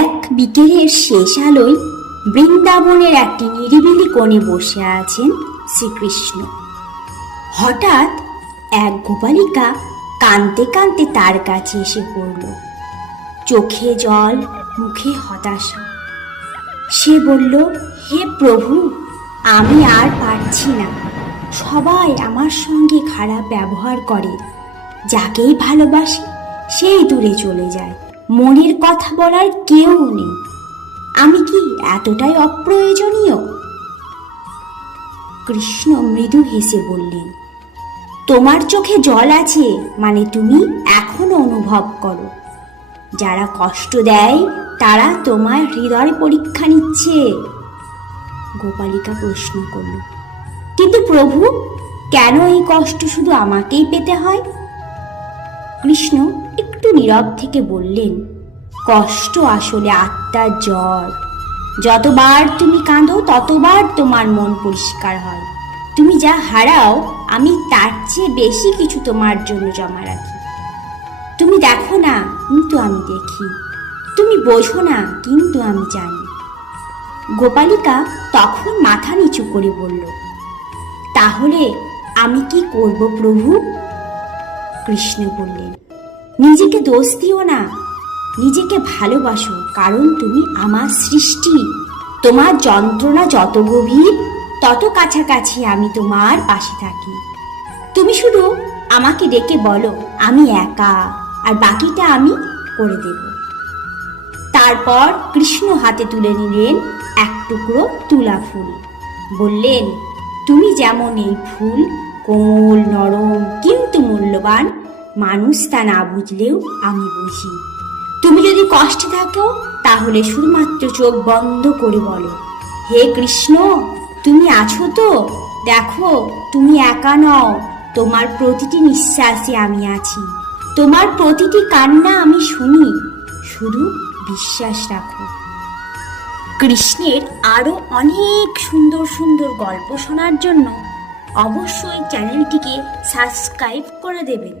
এক বিকেলের শেষ আলোয় বৃন্দাবনের একটি নিরিবিলি কোণে বসে আছেন শ্রীকৃষ্ণ। হঠাৎ এক গোপালিকা কাঁদতে কাঁদতে তার কাছে এসে পড়ল, চোখে জল, মুখে হতাশা। সে বলল, হে প্রভু, আমি আর পারছি না। সবাই আমার সঙ্গে খারাপ ব্যবহার করে, যাকেই ভালোবাসি সেই দূরে চলে যায়, মনের কথা বলার কেউ নেই। আমি কি এতটাই অপ্রয়োজনীয়? কৃষ্ণ মৃদু হেসে বললেন, তোমার চোখে জল আছে মানে তুমি এখনো অনুভব করো। যারা কষ্ট দেয় তারা তোমার হৃদয় পরীক্ষা নিচ্ছে। গোপালিকা প্রশ্ন করল, কিন্তু প্রভু, কেন এই কষ্ট শুধু আমাকেই পেতে হয়? কৃষ্ণ একটু নীরব থেকে বললেন, কষ্ট আসলে আত্মার জ্বর। যতবার তুমি কাঁদো ততবার তোমার মন পরিষ্কার হয়। তুমি যা হারাও আমি তার চেয়ে বেশি কিছু তোমার জন্য জমা রাখি। তুমি দেখো না কিন্তু আমি দেখি, তুমি বোঝো না কিন্তু আমি জানি। গোপালিকা তখন মাথা নিচু করে বলল, তাহলে আমি কি করব প্রভু? কৃষ্ণ বললেন, নিজেকে দোষ দিও না, নিজেকে ভালোবাসো, কারণ তুমি আমার সৃষ্টি। তোমার যন্ত্রণা যত গভীর তত কাছাকাছি আমি তোমার পাশে থাকি। তুমি শুধু আমাকে ডেকে বলো, আমি একা, আর বাকিটা আমি করে দেব। তারপর কৃষ্ণ হাতে তুলে নিলেন এক টুকরো তুলা ফুল। বললেন, তুমি যেমন এই ফুল, কোমল, নরম কিন্তু মূল্যবান। মানুষ তা না বুঝলেও আমি বুঝি। তুমি যদি কষ্টে থাকো তাহলে শুধুমাত্র চোখ বন্ধ করে বলো, হে কৃষ্ণ, তুমি আছো তো? দেখো, তুমি একা নও। তোমার প্রতিটি নিঃশ্বাসে আমি আছি, তোমার প্রতিটি কান্না আমি শুনি। শুধু বিশ্বাস রাখো। কৃষ্ণের আরো অনেক সুন্দর সুন্দর গল্প শোনার জন্য অবশ্যই চ্যানেলটিকে সাবস্ক্রাইব করে দেবেন।